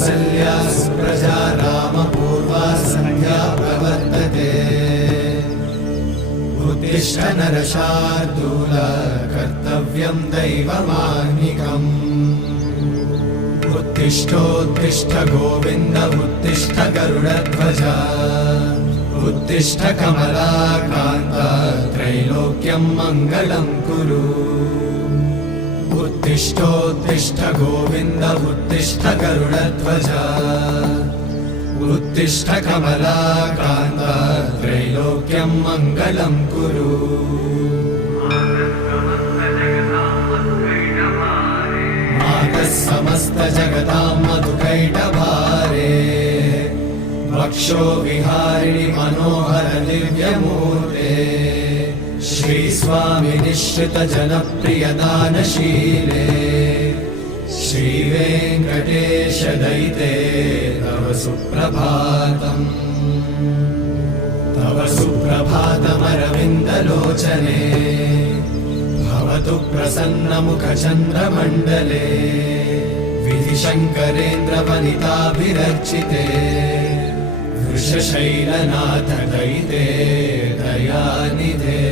कौसल्या सुप्रजा रामपूर्वा सन्ध्या प्रवर्तते उत्तिष्ठ नरशार्दूल कर्तव्यं दैवमाह्निकम् उत्तिष्ठोत्तिष्ठ गोविन्द उत्तिष्ठ गरुडध्वज उत्तिष्ठ कमलाकान्त त्रैलोक्यं मङ्गलं कुरु उत्तिष्ठोत्तिष्ठ गोविन्द उत्तिष्ठ गरुडध्वज उत्तिष्ठ कमलाकान्त त्रैलोक्यं मङ्गलं कुरु मातः समस्त जगतां मधुकैटभारे वक्षो विहारिणि मनोहर दिव्यमूर्ते श्रीस्वामि निश्चित जनप्रिय दानशीले श्रीवेङ्कटेश दयिते तव सुप्रभातम् तव सुप्रभातमरविन्दलोचने भवतु प्रसन्नमुखचन्द्रमण्डले विधिशङ्करेन्द्रवनिताभिरर्चिते वृषशैलनाथ दयिते दयानिधे।